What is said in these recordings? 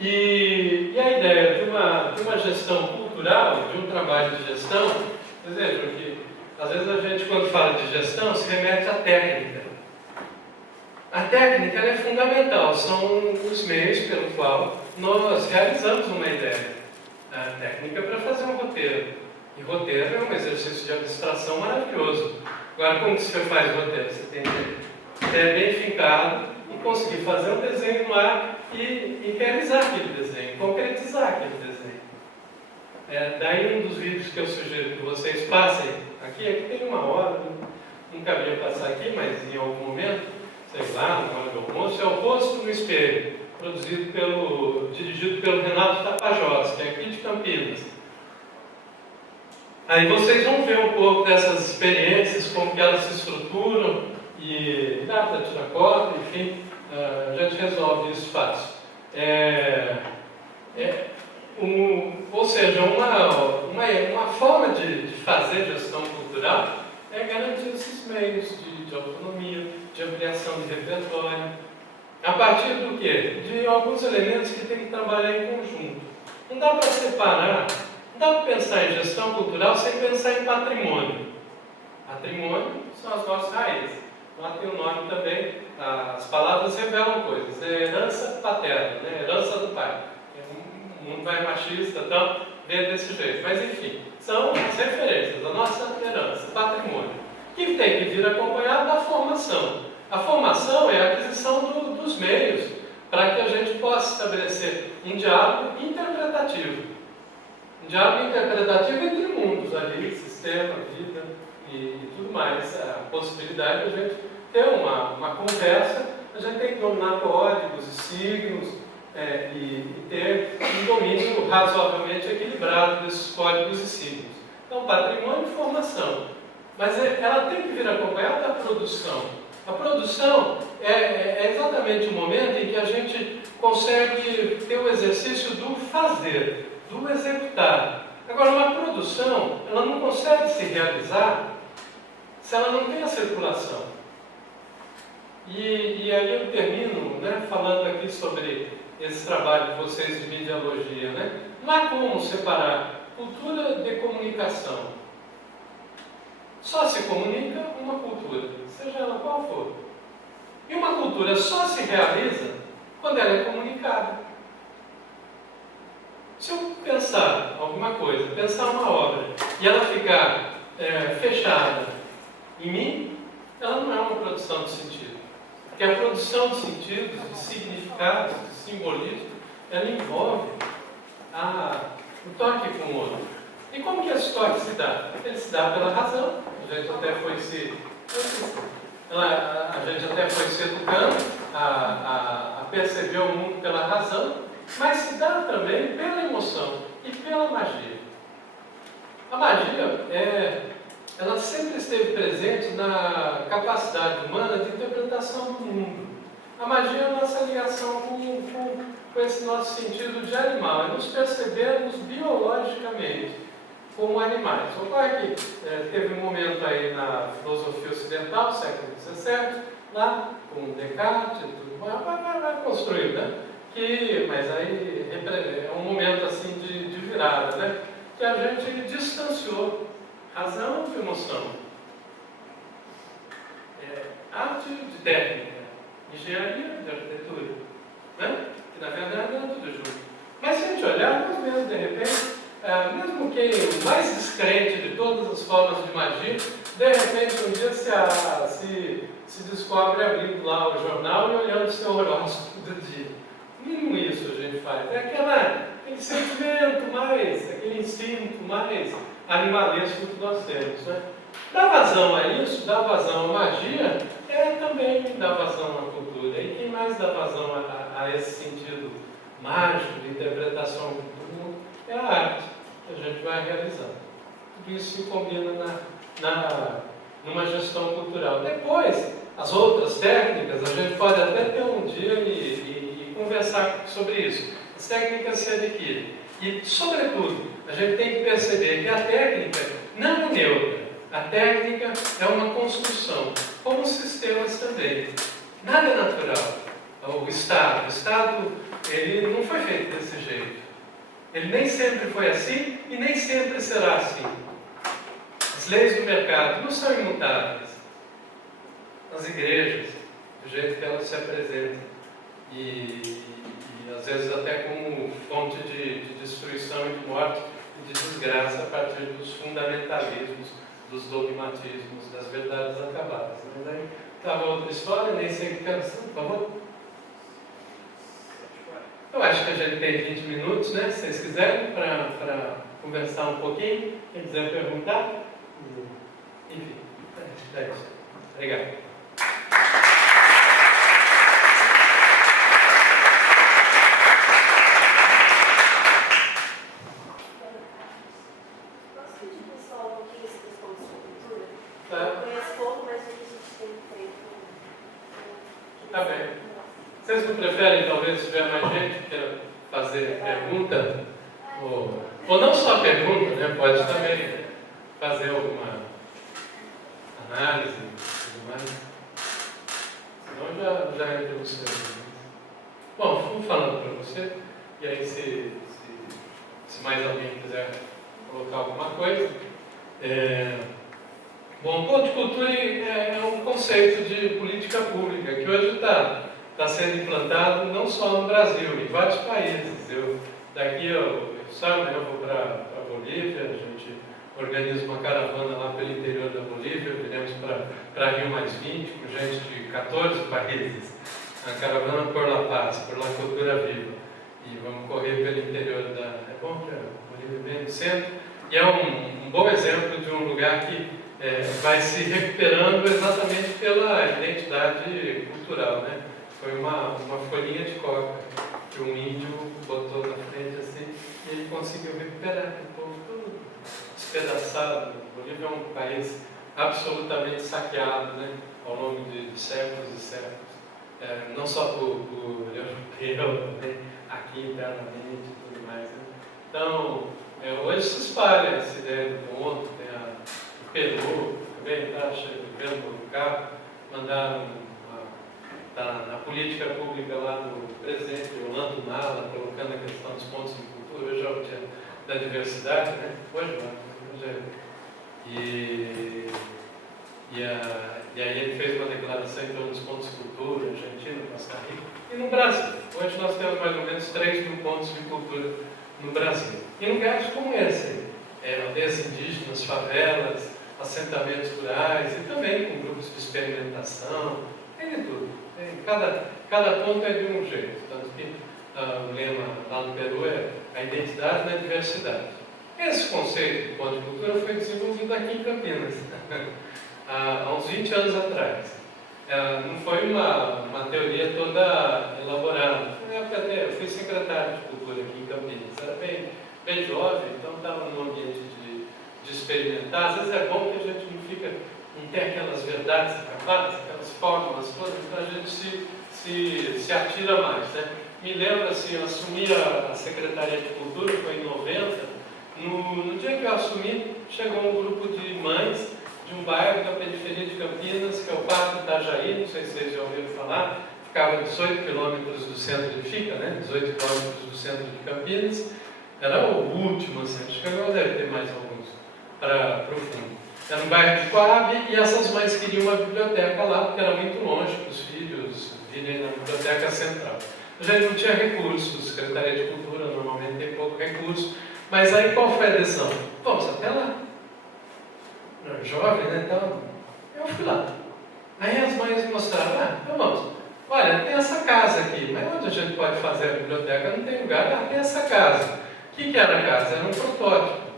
E a ideia de uma gestão cultural, de um trabalho de gestão, vocês vejam que às vezes a gente, quando fala de gestão, se remete à técnica. A técnica ela é fundamental, são os meios pelo qual nós realizamos uma ideia. A técnica é para fazer um roteiro. E roteiro é um exercício de abstração maravilhoso. Agora, como que você faz roteiro? Você tem que ser bem fincado e conseguir fazer um desenho no ar e realizar aquele desenho, concretizar aquele desenho. Daí um dos vídeos que eu sugiro que vocês passem aqui tem 1 hora, não cabia passar aqui, mas em algum momento, sei lá, na hora do almoço, é o Rosto no Espelho, dirigido pelo Renato Tapajós, que é aqui de Campinas. Aí vocês vão ver um pouco dessas experiências, como que elas se estruturam, e dá para tirar cópia, enfim, a gente resolve isso fácil. Ou seja, uma forma de fazer gestão cultural é garantir esses meios de autonomia, de ampliação de repertório. A partir do quê? De alguns elementos que tem que trabalhar em conjunto. Não dá para separar, não dá para pensar em gestão cultural sem pensar em patrimônio. Patrimônio são as nossas raízes. Lá tem o nome também, as palavras revelam coisas. É herança paterna, né? Herança do pai. Um mundo vai machista, então, vê desse jeito. Mas, enfim, são as referências, a nossa herança, patrimônio, que tem que vir acompanhado da formação. A formação é a aquisição dos meios para que a gente possa estabelecer um diálogo interpretativo. Um diálogo interpretativo entre mundos ali, sistema, vida e tudo mais. A possibilidade de a gente ter uma conversa, a gente tem que dominar códigos e signos e ter um domínio razoavelmente equilibrado desses códigos e signos. Então, patrimônio e formação. Mas ela tem que vir acompanhada da produção. A produção é exatamente o momento em que a gente consegue ter o exercício do fazer, do executar. Agora, uma produção, ela não consegue se realizar se ela não tem a circulação. E aí eu termino, né, falando aqui sobre esse trabalho de vocês de mediologia. Né? Não há como separar cultura de comunicação. Só se comunica uma cultura, seja ela qual for. E uma cultura só se realiza quando ela é comunicada. Se eu pensar alguma coisa, pensar uma obra, e ela ficar fechada em mim, ela não é uma produção de sentido. Porque a produção de sentidos, de significados, de simbolismo, ela envolve o toque com o outro. E como que esse toque se dá? Ele se dá pela razão. A gente até foi se educando a perceber o mundo pela razão, mas se dá também pela emoção e pela magia. A magia ela sempre esteve presente na capacidade humana de interpretação do mundo. A magia é a nossa ligação com esse nosso sentido de animal, é nos percebermos biologicamente como animais. Ocorre que teve um momento aí na filosofia ocidental, século XVII, lá com Descartes, tudo, vai construindo, né? Mas aí é um momento assim de virada, né? Que a gente distanciou razão de emoção, arte de técnica, engenharia de arquitetura, né? Que na verdade é tudo junto. Mas se a gente olhar, nós mesmos de repente, mesmo que o mais descrente de todas as formas de magia, de repente um dia se descobre abrindo lá o jornal e olhando o seu horóscopo do dia. Mínimo isso a gente faz. É aquele sentimento mais, aquele instinto mais animalesco que nós temos. Né? Dar vazão a isso, dar vazão à magia, também dar vazão à cultura. E quem mais dá vazão a esse sentido mágico de interpretação do mundo é a arte que a gente vai realizando. Tudo isso se combina numa gestão cultural. Depois, as outras técnicas, a gente pode até ter um dia e conversar sobre isso. As técnicas se adquirem. E, sobretudo, a gente tem que perceber que a técnica não é neutra. A técnica é uma construção, como os sistemas também. Nada é natural. O Estado, ele não foi feito Ele nem sempre foi assim e nem sempre será assim. As leis do mercado não são imutáveis. As igrejas, do jeito que elas se apresentam, e às vezes até como fonte de destruição e de morte e de desgraça a partir dos fundamentalismos, dos dogmatismos, das verdades acabadas. Mas aí estava outra história, nem sei o que quero dizer, por favor. Eu acho que a gente tem 20 minutos, né? Se vocês quiserem, para conversar um pouquinho. Quem quiser perguntar. Enfim, é isso. Obrigado. Tá bem. Vocês não preferem, talvez, se tiver mais gente que queira fazer pergunta? Ou não só pergunta, né? Pode também fazer alguma análise e tudo mais. Senão já entra no seu. Bom, vamos falando para você. E aí, se mais alguém quiser colocar alguma coisa. Bom, ponto de cultura é um conceito de política pública que hoje está sendo implantado não só no Brasil, em vários países. Daqui eu vou para a Bolívia, a gente organiza uma caravana lá pelo interior da Bolívia, viremos para Rio+20, com gente de 14 países, a caravana por La Paz, por La Cultura Viva, e vamos correr pelo interior É bom que a Bolívia vem no centro, e é um bom exemplo de um lugar que vai se recuperando exatamente pela identidade cultural, né? Foi uma folhinha de coca que um índio botou na frente assim e ele conseguiu recuperar o povo todo despedaçado. A Bolívia é um país absolutamente saqueado, né? Ao longo de séculos e séculos, não só por europeu, também aqui internamente e tudo mais, né? Então, hoje se espalha essa ideia do ponto. O Peru também está chegando no carro, mandaram na política pública lá do presidente Orlando Nala, colocando a questão dos pontos de cultura. Hoje é o dia da diversidade, né? Hoje e aí ele fez uma declaração em torno dos pontos de cultura, Argentina, Costa Rica, e no Brasil. Hoje nós temos mais ou menos 3.000 pontos de cultura no Brasil. Em lugares como esse, aldeias indígenas, favelas, assentamentos rurais e também com grupos de experimentação, tem de tudo. Cada ponto é de um jeito. Tanto que o lema lá no Peru é a identidade na diversidade. Esse conceito de ponto de cultura foi desenvolvido aqui em Campinas, há uns 20 anos atrás. Não foi uma teoria toda elaborada. Eu fui secretário de cultura aqui em Campinas. Era bem jovem, então estava num ambiente de experimentar. Às vezes é bom que a gente não tem aquelas verdades acabadas, aquelas fórmulas todas, então a gente se atira mais, né? Me lembro assim, eu assumi a Secretaria de Cultura, foi em 90, no dia que eu assumi, chegou um grupo de mães de um bairro da periferia de Campinas, que é o Parque Itajaí, não sei se vocês já ouviram falar, ficava a 18 quilômetros do centro de né? 18 quilômetros do centro de Campinas, era o último, assim, acho que agora deve ter mais alguns para o fundo. Era um bairro de Coab e essas mães queriam uma biblioteca lá, porque era muito longe para os filhos virem na biblioteca central. A gente não tinha recursos, Secretaria de Cultura normalmente tem pouco recurso, mas aí qual foi a decisão? Vamos até lá. Eu era jovem, né? Então eu fui lá. Aí as mães mostraram, então vamos. Olha, tem essa casa aqui, mas onde a gente pode fazer a biblioteca? Não tem lugar, tem essa casa. O que era a casa? Era um protótipo.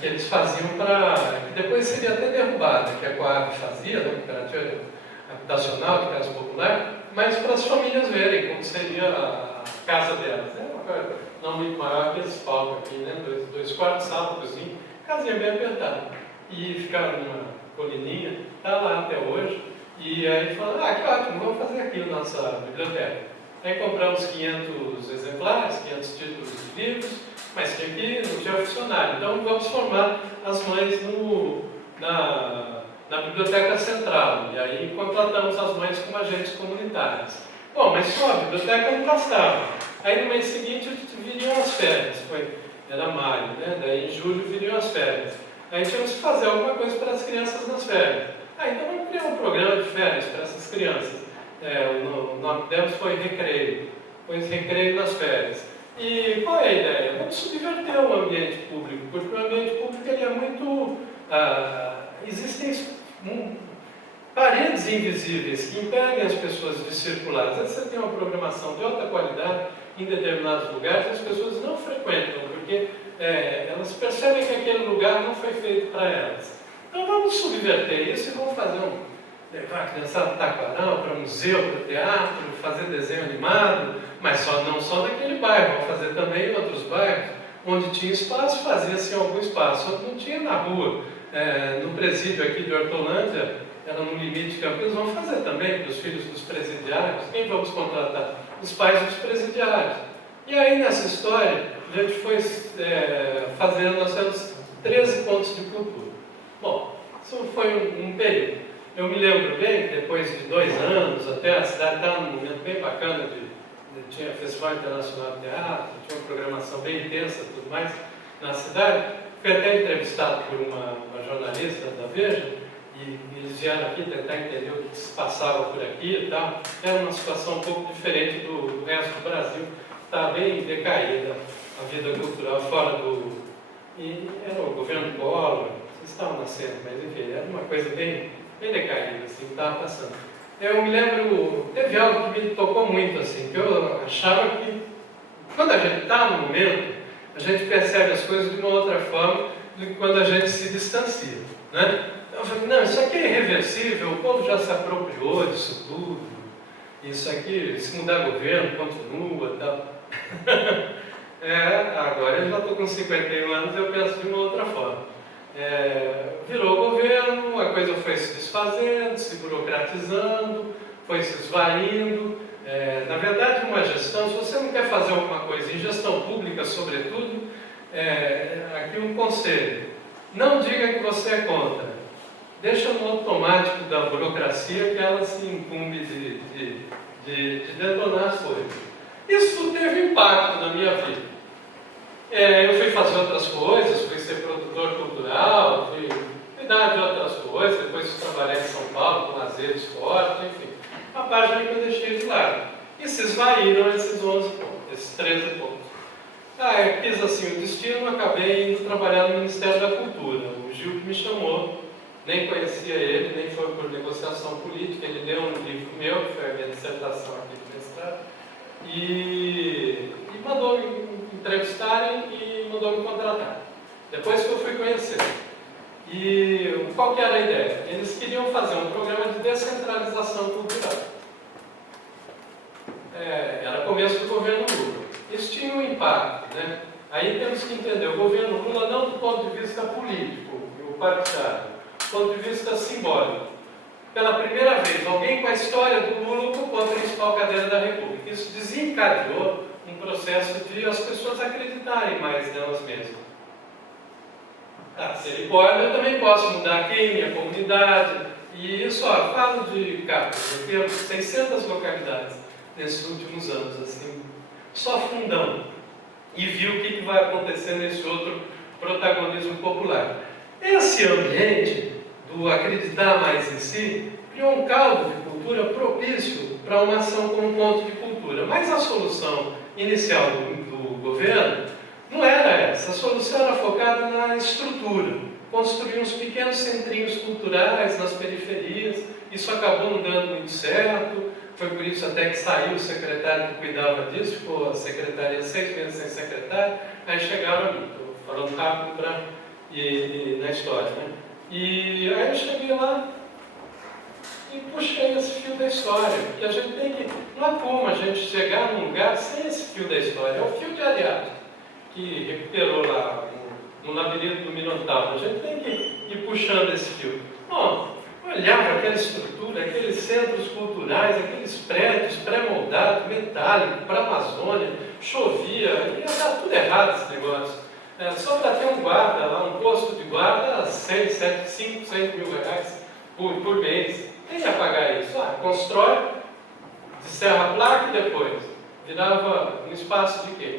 Que eles faziam que depois seria até derrubada, que a Coab fazia, né, cooperativa habitacional de casa popular, mas para as famílias verem como seria a casa delas. É uma coisa não muito maior que esse palco aqui, né, dois quartos, sala, cozinha, casinha bem apertada. E ficaram numa colininha, está lá até hoje, e aí falaram, que ótimo, vamos fazer aqui a nossa biblioteca. Aí compramos 500 exemplares, 500 títulos de livros, mas tinha que não tinha funcionário. Então vamos formar as mães na biblioteca central. E aí contratamos as mães como agentes comunitários. Bom, mas só a biblioteca não bastava. Aí no mês seguinte viriam as férias, era maio, né? Daí em julho viriam as férias. Aí tínhamos que fazer alguma coisa para as crianças nas férias. Então vamos criar um programa de férias para essas crianças. O nome delas foi Recreio. Pois Recreio nas férias. E qual é a ideia? Vamos subverter o ambiente público, porque o ambiente público ele é muito... existem paredes invisíveis que impedem as pessoas de circular. Às vezes você tem uma programação de alta qualidade em determinados lugares e as pessoas não frequentam, porque elas percebem que aquele lugar não foi feito para elas. Então vamos subverter isso e vamos fazer levar a criançada para Taquarão, para museu, para teatro, fazer desenho animado, mas não só naquele bairro, vamos fazer também em outros bairros, onde tinha espaço, fazia-se em algum espaço, onde não tinha na rua. No presídio aqui de Hortolândia, era no limite de Campinas, vamos fazer também para os filhos dos presidiários. Quem vamos contratar? Os pais dos presidiários. E aí nessa história, a gente foi fazendo, nós temos 13 pontos de cultura. Bom, isso foi um período. Eu me lembro bem que depois de 2 anos, até a cidade estava num momento bem bacana, tinha Festival Internacional de Teatro, tinha uma programação bem intensa e tudo mais na cidade. Fui até entrevistado por uma jornalista da Veja, e eles vieram aqui tentar entender o que se passava por aqui e tal. Era uma situação um pouco diferente do resto do Brasil, estava bem decaída a vida cultural fora do... E era o governo Collor, vocês estavam nascendo, mas enfim, era uma coisa bem decaída, assim, que estava passando. Eu me lembro, teve algo que me tocou muito, assim, que eu achava que, quando a gente está no momento, a gente percebe as coisas de uma outra forma do que quando a gente se distancia, né? Então eu falei, não, isso aqui é irreversível, o povo já se apropriou disso tudo, isso aqui, se mudar governo, continua e tal. Agora eu já estou com 51 anos, eu penso de uma outra forma. Virou governo, a coisa foi se desfazendo, se burocratizando, foi se esvaindo. Na verdade, uma gestão, se você não quer fazer alguma coisa em gestão pública, sobretudo, aqui um conselho: não diga que você é contra, deixa no automático da burocracia que ela se incumbe de detonar as coisas. Isso tudo teve impacto na minha vida. Eu fui fazer outras coisas, fui ser produtor cultural, fui cuidar de outras coisas, depois fui trabalhar em São Paulo com lazer, esporte, enfim. Uma página que eu deixei de lado. E se esvaíram esses 11 pontos, esses 13 pontos. Eu quis assim o destino, acabei indo trabalhar no Ministério da Cultura. O Gil que me chamou, nem conhecia ele, nem foi por negociação política, ele deu um livro meu, que foi a minha dissertação aqui de mestrado, e mandou me entrevistarem e mandou me contratar. Depois que eu fui conhecer. E qual que era a ideia? Eles queriam fazer um programa de descentralização cultural. Era começo do governo Lula. Isso tinha um impacto, né? Aí temos que entender o governo Lula não do ponto de vista político, o partidário, do ponto de vista simbólico. Pela primeira vez, alguém com a história do Lula ocupou a principal cadeira da República. Isso desencadeou um processo de as pessoas acreditarem mais nelas mesmas. Se ele pode, eu também posso mudar aqui, minha comunidade. E isso, falo de eu tenho 600 localidades nesses últimos anos, assim, só fundão. E vi o que vai acontecer nesse outro protagonismo popular. Esse ambiente do acreditar mais em si criou um caldo de cultura propício para uma ação como ponto de cultura. Mas a solução inicial do governo não era essa. A solução era focada na estrutura. Construir uns pequenos centrinhos culturais nas periferias. Isso acabou não dando muito certo. Foi por isso até que saiu o secretário que cuidava disso. Ficou a secretaria 6 meses sem secretário. Aí chegaram a mim. Estou falando rápido na história, né? E aí eu cheguei lá e puxei esse fio da história. Porque a gente tem que... Não há como a gente chegar num lugar sem esse fio da história. É o fio de Ariadne, que recuperou lá no labirinto do Minotauro. A gente tem que ir puxando esse fio. Bom, olhava aquela estrutura, aqueles centros culturais, aqueles prédios pré-moldados, metálicos, para a Amazônia, chovia, ia dar tudo errado esse negócio. Só para ter um guarda lá, um posto de guarda, 6, 7, 5, 6 mil reais por mês. Quem ia pagar isso? Constrói, descerra a placa e depois. Virava um espaço de quê?